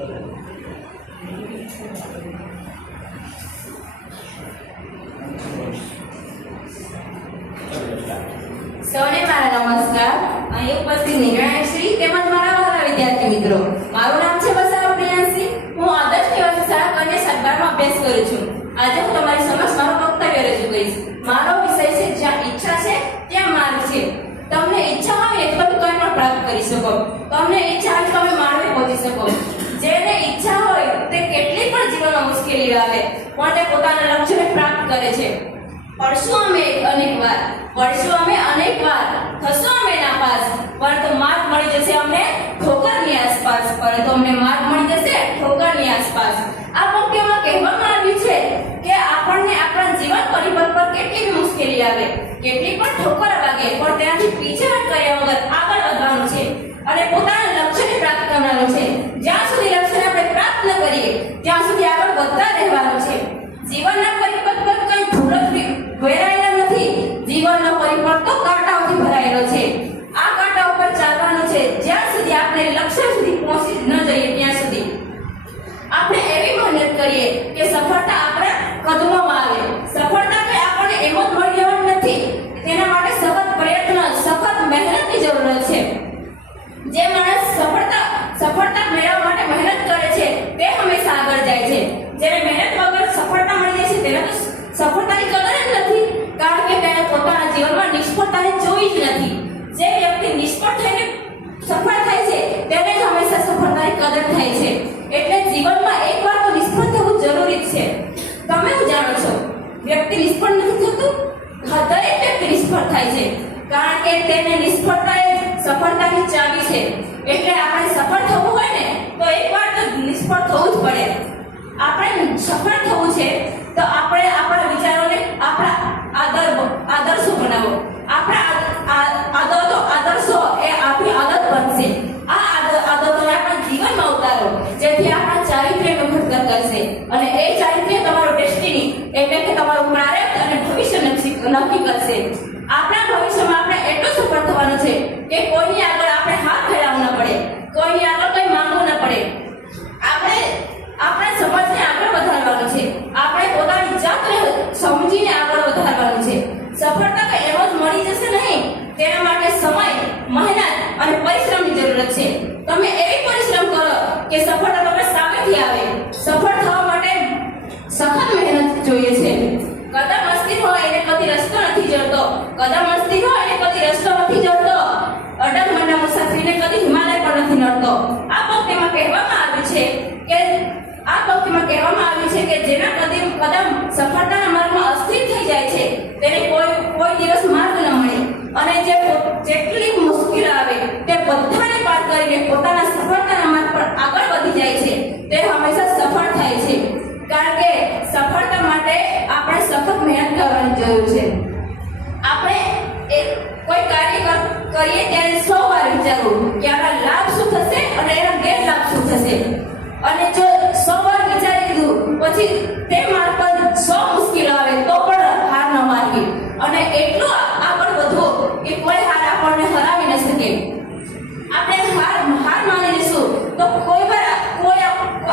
સૌને મારા નમસ્કાર. અહીં ઉપસ્થિત નિર્ણાયકશ્રી તેમજ મારા વહાલા વિદ્યાર્થી મિત્રો, મારું નામ છે વસાવા પ્રિયાંશી. હું આદર્શ નિવાસી શાળા કન્યા શાળામાં અભ્યાસ કરું છું. આજે હું તમારી સમક્ષ મારું વક્તવ્ય રજૂ કરીશ. મારો વિષય છે જ્યાં ઈચ્છા છે ત્યાં માર્ગ છે. તમને ઈચ્છા હોય તો તમે કંઈ પણ પ્રાપ્ત કરી શકો. તમને ઈચ્છા હોય તમે માર્ગે પહોંચી શકો. જેને ઈચ્છા હોય તે કેટલી પણ જીવનમાં મુશ્કેલી આવે પણ તે પોતાના લક્ષ્યને પ્રાપ્ત કરે છે. પડશું અમે અનેક વાર, થશું અમે નાપાસ, પરંતુ માર્ગ મળી જશે અમને ઠોકરની આસપાસ. આ પંક્તિમાં કહેવામાં આવ્યું છે કે આપણને આપણા જીવન પરિપથ પર કેટલી બી મુશ્કેલી આવે, કેટલી પણ ઠોકર વાગે, પણ તેનાથી પીછેહટ કર્યા વગર આગળ વધવાનું છે અને પોતાના લક્ષ્યને પ્રાપ્ત કરવાનું છે. જ્યાં સુધી લક્ષ્યને આપણે પ્રાપ્ત ન કરીએ ત્યાં સુધી આગળ વધતા રહેવાનું છે. જીવનના પરિપથ પર કંઈ ભૂલ વેરાયેલા નથી. જીવનનો પરિપથ તો કાંટાઓથી ભરાયેલો છે. આ કાંટા ઉપર ચાલવાનું છે જ્યાં સુધી આપણે લક્ષ્ય સુધી પહોંચી ન જઈએ ત્યાં સુધી. આપણે એવી મહેનત કરીએ કે સફળતા આપણા કદમોમાં આવે. સફળતા કે આપણને એમ જ મળી જવાનું નથી. તેના માટે સખત પ્રયત્ન, સખત મહેનતની જરૂર છે. જે માણસ સફળતા મેળવવા માટે મહેનત કરે છે તે હંમેશા આગળ જાય છે. જેને મહેનત વગર સફળતા મળી જાય છે તેને તો સફળતાની કદર જ નથી, કારણ કે તેણે પોતાના જીવનમાં નિષ્ફળતાને જોઈ જ નથી. જે વ્યક્તિ નિષ્ફળ થઈને સફળ થાય છે તેને જ હંમેશા સફળતાની કદર થાય છે. એટલે જીવનમાં એકવાર તો નિષ્ફળ થવું જરૂરી છે. તમે શું જાણો છો, વ્યક્તિ નિષ્ફળ નથી થતું? દરેક વ્યક્તિ નિષ્ફળ થાય છે, કારણ કે તેને નિષ્ફળતા એ સફળતાની ચાવી છે. એટલે આપણે સફળ થવું હોય ને તો એકવાર તો નિષ્ફળ થવું જ પડે. આપણે સફળ થવું છે તો આપણે આપણા વિચારોને આપણા આદર્શો બનાવો. આપણા આદર્શો એ આપણી આદત બનશે. આ આદતોને આપણા જીવનમાં ઉતારો, જેથી આપણા ચારિત્ર્યનો ઘડતર કરશે અને એ ચારિત્ર્ય તમારું ડેસ્ટિની એટલે કે તમારું પ્રારબ્ધ અને ભવિષ્ય નક્કી કરશે. આપણા ભવિષ્યમાં આપણે એટલું સફળ થવાનું છે કે કોઈની આગળ આપણે હાથ ફેલાવવું ન પડે, કોઈની આગળ કંઈ માંગવું ન પડે. આપણે સમાજને આગળ વધારવાનું છે. આપણે પોતાની જાતને સમજીને આગળ વધારવાનું છે. સફળતા કે એમ જ મળી જશે નહીં. તેના માટે સમય, મહેનત અને પરિશ્રમની જરૂરત છે. તમે એવી પરિશ્રમ કરો કે સફળતા તમને સામેથી આવે. સફળ થવા માટે સખત મહેનત જોઈએ છે. કદમ મસ્તી હોય એને કદી રસ્તો નથી જડતો. અડગ મનના મુસાફરીને કદી હિમાલય પર નથી નડતો. આ પંક્તિમાં કહેવામાં આવ્યું છે કે જેના કદમ સફળતાના માર્ગમાં અસ્થિર થઈ જાય છે તેને કોઈ દિવસ માર્ગ ન મળે. અને જેટલી મુશ્કેલ આવે તે બધાને પાર કરીને પોતાના સફળતાના માર્ગ પર આગળ વધી જાય છે તે હંમેશા સફળ થાય છે. કારણ કે સફળતા માટે આપણે સખત મહેનત કરવાની જરૂર છે. આપણે કોઈ કાર્ય કરીએ ત્યારે 100 વાર વિચારવું કે આના લાભ શું થશે અને એના ગેરલાભ શું થશે. અને જો 100 વાર વિચારી લીધું પછી તે માર્ગ પર 100 મુશ્કેલ આવે તો પણ હાર ન માનવી અને એટલું આગળ વધવો કે કોઈ હાર આપણને હરાવી ન શકે. આપણે હાર માની લઈશું તો કોઈ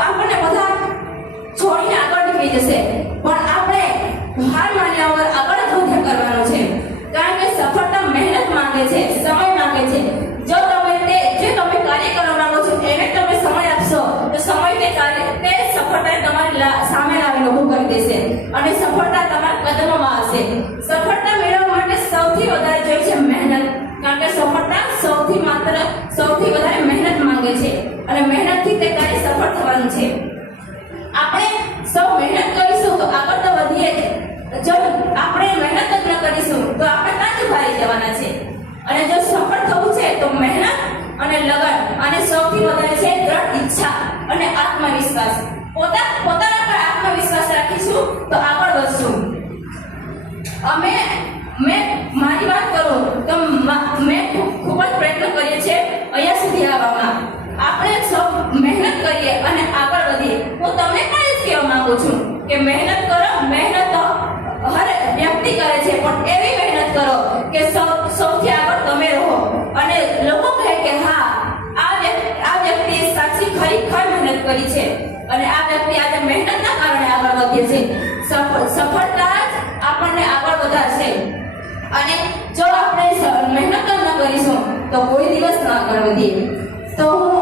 આપણને બધા છોડીને આગળ નીકળી જશે. પણ આપણે હાર માન્યા વગર આગળ જ વધ્યા કરવાનું છે. કારણ કે સફળતા મહેનત માંગે છે, સમય માંગે છે. જો તમે કાર્ય કરવા માંગો છો એને તમે સમય આપશો તો સમય તે સફળતાને તમારી સામે લાવીને ઊભું કરી દેશે અને સફળતા તમારા કદમોમાં આવશે. સફળતા મેળવવા માટે સૌથી વધારે જોઈએ છે મહેનત, કારણ કે સફળતા સૌથી વધારે મહેનત માંગે છે અને મહેનતથી તે કાર્ય સફળ થવાનું છે. આપણે સૌ મહેનત કરીશું તો આગળ તો વધીએ જ. જો આપણે મહેનત જ ન કરીશું તો આપણે કાં જ ભારી જવાના છે. અને જો સફળ થવું છે તો મહેનત અને લગન અને સૌથી વધારે છે દ્રઢ ઈચ્છા અને આત્મવિશ્વાસ. પોતાના પર આત્મવિશ્વાસ રાખીશું તો આગળ વધશું. મેં મારી વાત કરું તો મેં ખૂબ જ પ્રયત્ન કરીએ છીએ અહીંયા સુધી આવવામાં. આપણે સૌ મહેનત કરીએ અને આગળ વધીએ. હું તમને પણ જ કહેવા માંગુ છું કે મહેનત કરો. મહેનત તો હર વ્યક્તિ કરે છે પણ એવી મહેનત કરો કે સૌથી આગળ તમે રહો અને લોકો કહે કે હા આ વ્યક્તિએ સાચી ખરેખર મહેનત કરી કરીએ છીએ સફળતા જ આપણને આગળ વધારશે અને જો આપણે મહેનત જ ન કરીશું તો કોઈ દિવસ ન આગળ વધીએ તો હું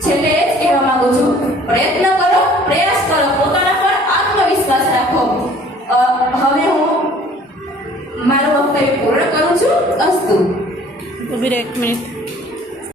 છેલ્લે એ જ કહેવા માંગુ છું પ્રયત્ન કરો પ્રયાસ કરો પોતાના પર આત્મવિશ્વાસ રાખો હવે હું મારું વક્તવ્ય પૂર્ણ કરું છું અસ્તુ ઉભી રહે 1 મિનિટ